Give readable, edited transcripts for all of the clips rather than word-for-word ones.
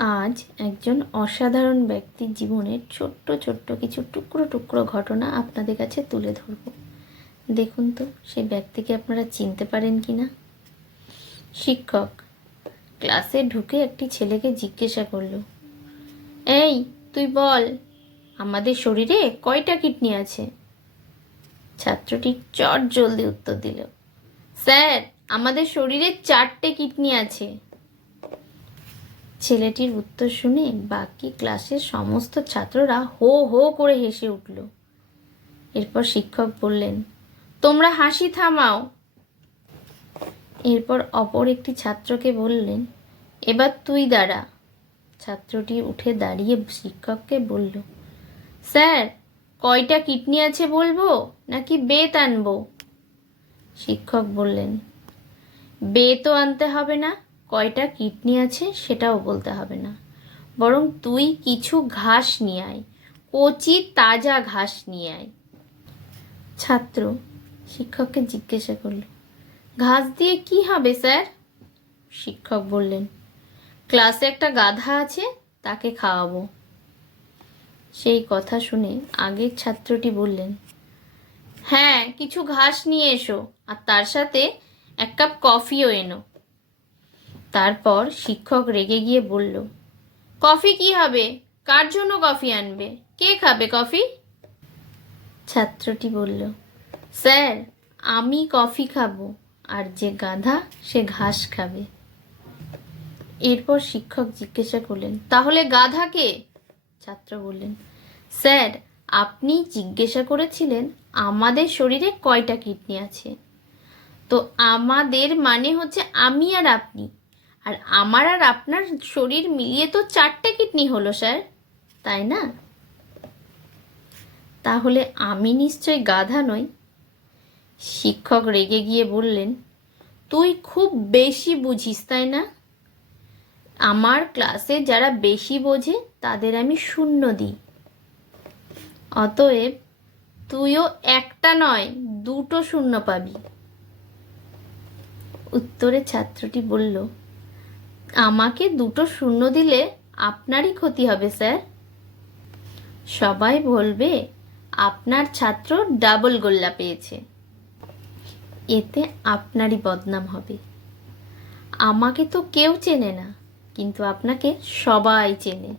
আজ একজন অসাধারণ ব্যক্তির জীবনের ছোট্ট ছোট্ট কিছু টুকরো টুকরো ঘটনা আপনাদের কাছে তুলে ধরব। দেখুন তো সেই ব্যক্তিকে আপনারা চিনতে পারেন কি না। শিক্ষক ক্লাসে ঢুকে একটি ছেলেকে জিজ্ঞাসা করল, এই তুই বল, আমাদের শরীরে কয়টা কিডনি আছে? ছাত্রটি চট জলদি উত্তর দিল, স্যার, আমাদের শরীরে 4টে কিডনি আছে। ছেলেটির উত্তর শুনে বাকি ক্লাসের সমস্ত ছাত্ররা হো হো করে হেসে উঠল। এরপর শিক্ষক বললেন, তোমরা হাসি থামাও। এরপর অপর একটি ছাত্রকে বললেন, এবার তুই দাঁড়া। ছাত্রটি উঠে দাঁড়িয়ে শিক্ষককে বলল, স্যার, কয়টা কিডনি আছে বলবো নাকি বেত আনবো? শিক্ষক বললেন, বেতও আনতে হবে না, কয়টা কিডনি আছে সেটাও বলতে হবে না, বরং তুই কিছু ঘাস নিয়ে আয়, কচি তাজা ঘাস নিয়ে আয়। ছাত্র শিক্ষককে জিজ্ঞাসা করল, ঘাস দিয়ে কি হবে স্যার? শিক্ষক বললেন, ক্লাসে একটা গাধা আছে, তাকে খাওয়াবো। সেই কথা শুনে আগের ছাত্রটি বললেন, হ্যাঁ, কিছু ঘাস নিয়ে এসো, আর তার সাথে 1 কাপ কফিও এনো। তারপর শিক্ষক রেগে গিয়ে বলল, কফি কি হবে? কার জন্য কফি আনবে? কে খাবে কফি? ছাত্রটি বলল, স্যার, আমি কফি খাবো, আর যে গাধা সে ঘাস খাবে। এরপর শিক্ষক জিজ্ঞাসা করলেন, তাহলে গাধা কে? ছাত্র বললেন, স্যার, আপনি জিজ্ঞাসা করেছিলেন আমাদের শরীরে কয়টা কিডনি আছে, তো আমাদের মানে হচ্ছে আমি আর আপনি, আর আমার আর আপনার শরীর মিলিয়ে তো 4টে কিডনি হলো স্যার, তাই না? তাহলে আমি নিশ্চয়ই গাধা নই। শিক্ষক রেগে গিয়ে বললেন, তুই খুব বেশি বুঝিস, তাই না? আমার ক্লাসে যারা বেশি বোঝে তাদের আমি 0 দিই, অতএব তুইও একটা নয় 2টো 0 পাবি। উত্তরে ছাত্রটি বলল, আমাকে 2টো 0 দিলে আপনারই ক্ষতি হবে স্যার। সবাই বলবে আপনার ছাত্র ডাবল গোল্লা পেয়েছে, এতে আপনারই বদনাম হবে। আমাকে তো কেউ চেনে না, কিন্তু আপনাকে সবাই চেনে।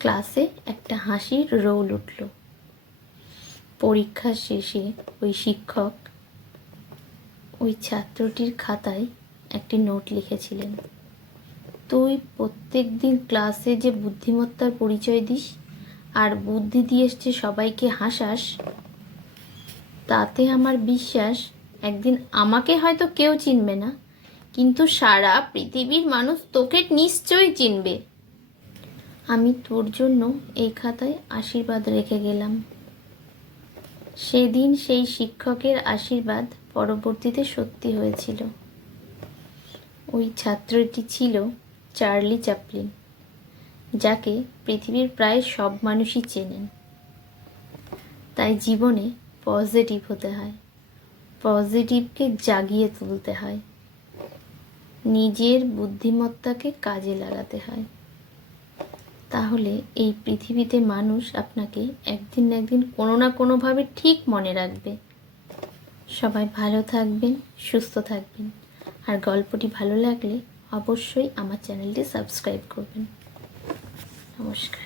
ক্লাসে একটা হাসির রোল উঠল। পরীক্ষা শেষে ওই শিক্ষক ওই ছাত্রটির খাতায় একটি নোট লিখেছিলেন, তুই প্রত্যেক দিন ক্লাসে যে বুদ্ধিমত্তার পরিচয় দিস আর বুদ্ধি দিয়ে যে সবাইকে হাসাস, তাতে আমার বিশ্বাস একদিন আমাকে হয়তো কেউ চিনবে না, কিন্তু সারা পৃথিবীর মানুষ তোকে নিশ্চয়ই চিনবে। আমি তোর জন্য এই খাতায় আশীর্বাদ রেখে গেলাম। সেদিন সেই শিক্ষকের আশীর্বাদ পরবর্তীতে সত্যি হয়েছিল। ওই ছাত্রটি ছিল চার্লি চ্যাপলিন, যাকে পৃথিবীর প্রায় সব মানুষই চেনেন। তাই জীবনে পজিটিভ হতে হয়, পজিটিভকে জাগিয়ে তুলতে হয়, নিজের বুদ্ধিমত্তাকে কাজে লাগাতে হয়। তাহলে এই পৃথিবীতে মানুষ আপনাকে একদিন না একদিন কোনো না কোনোভাবে ঠিক মনে রাখবে। সবাই ভালো থাকবেন, সুস্থ থাকবেন, আর গল্পটি ভালো লাগলে অবশ্যই আমার চ্যানেলটি সাবস্ক্রাইব করবেন। নমস্কার।